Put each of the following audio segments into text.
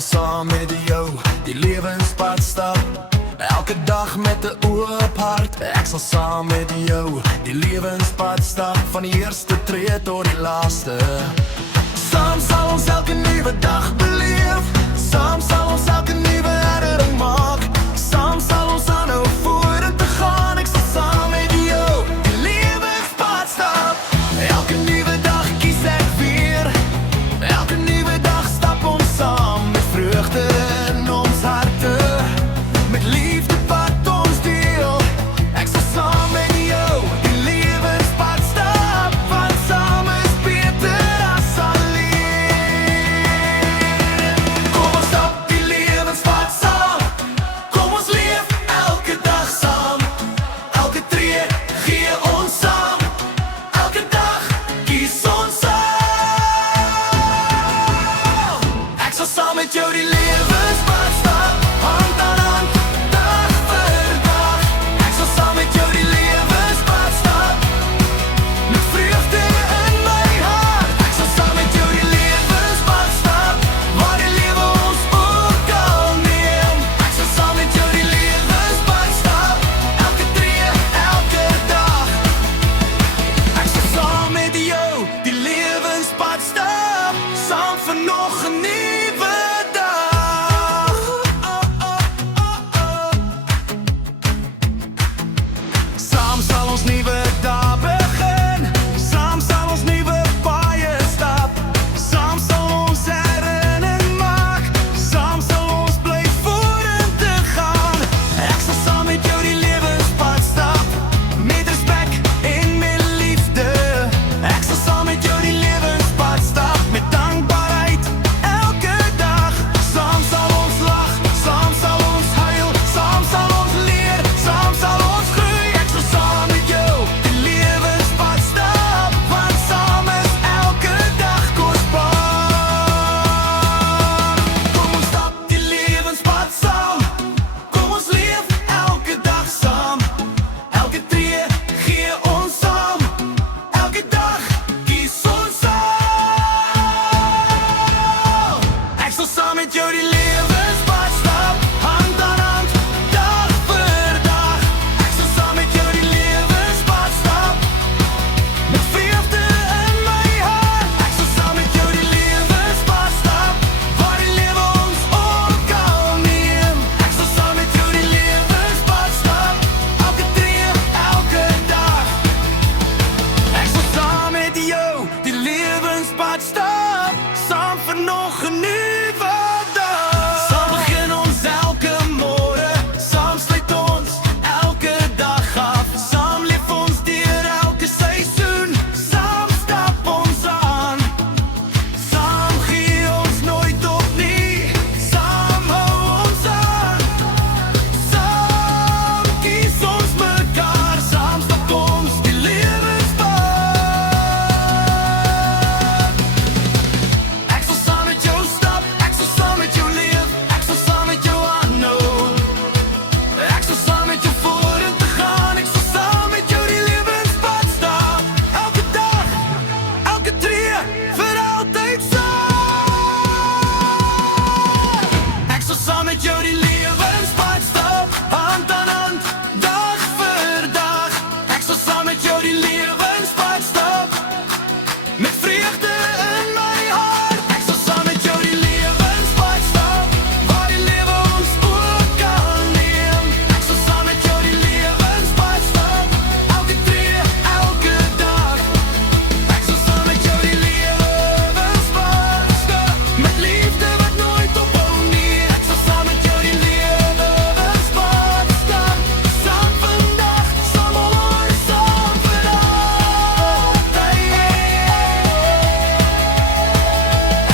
sal saam met jou die lewenspad stap. Elke dag met 'n oop hart. Ek sal saam met jou die lewenspad stap, van die eerste tree tot die laaste. Saam sal ons elke nuwe dag beleef. Saam sal ons elke nuwe herinnering maak. Saam sal ons aanhou vorentoe gaan. Ek sal saam met jou die lewenspad stap. Elke nuwe dag kies ek weer. Elke nuwe dag stap ons saam met vreugde in ons harte. Met liefde wat ons deel. Ek sal saam met jou die lewenspad stap, want saam is beter as alleen. Kom ons stap die lewenspad saam. Kom ons leef elke dag saam. Elke tree gee ons saam. Elke dag kies ons saam. Ek sal saam met jou die lewenspad stap, hand aan hand, dag vir dag. Ek sal saam met jou die lewenspad stap, met vreugde in my hart. Ek sal saam met jou die lewenspad stap, waar die lewe ons ook al neem. Ek sal saam met jou die lewenspad stap, elke tree, elke dag. Ek sal saam met jou die lewenspad stap, saam vir nog 'n nuwe dag. Saam sal ons nuwe dag begin. Saam sal ons nuwe paaie stap. Saam sal ons herinnering maak. Saam sal ons bly vorentoe gaan. Ek sal saam met jou die lewenspad stap, met respek en met liefde. Ek sal saam met jou die lewenspad stap, met dankbaarheid elke dag. Saam sal ons lag, saam sal ons huil, saam sal ons leer, saam sal ons groei. Ek sal saam met jou die lewenspad stap, want saam is elke dag kosbaar. Kom ons stap die lewenspad saam. Kom ons leef elke dag saam. Elke tree gee ons saam. Elke dag kies ons saam. Ek sal saam met jou die lewenspad stap, hand aan hand, dag vir dag. Ek sal saam met jou die lewenspad stap, met vreugde in my hart. Ek sal saam met jou die lewenspad stap, waar die lewe ons ook al neem. Ek sal saam met jou die lewenspad stap, elke tree, elke dag. Ek sal saam met jou die lewenspad stap, saam vir nog 'n nuwe dag. Saam begin ons elke môre, saam sluit ons elke dag af. Saam leef ons deur elke seisoen, saam stap ons aan. Saam gee ons nooit op nie, saam hou ons aan. Saam kies ons mekaar, saam stap ons die lewenspad. Ek sal saam met jou stap, ek sal saam met jou leef, ek sal saam met jou aanhou. Ek sal saam met jou vorentoe gaan, ek sal saam met jou die lewenspad stap. Elke dag, elke tree, vir altyd saam. Ek sal saam met jou die lewenspad stap, hand aan hand, dag vir dag. Ek sal saam met jou die lewenspad stap, met vreugde in my hart. Ek sal saam met jou die lewenspad stap, waar die lewe ons ook al neem. Ek sal saam met jou die lewenspad stap, elke tree, elke dag. Ek sal saam met jou die lewenspad stap, met liefde wat nooit ophou nie. Ek sal saam met jou die lewenspad stap, saam vandag, saam môre, saam vir altyd.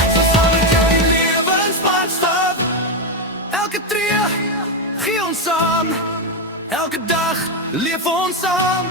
Ek sal saam met jou die lewenspad stap, elke tree gee ons saam. Elke dag leef ons saam.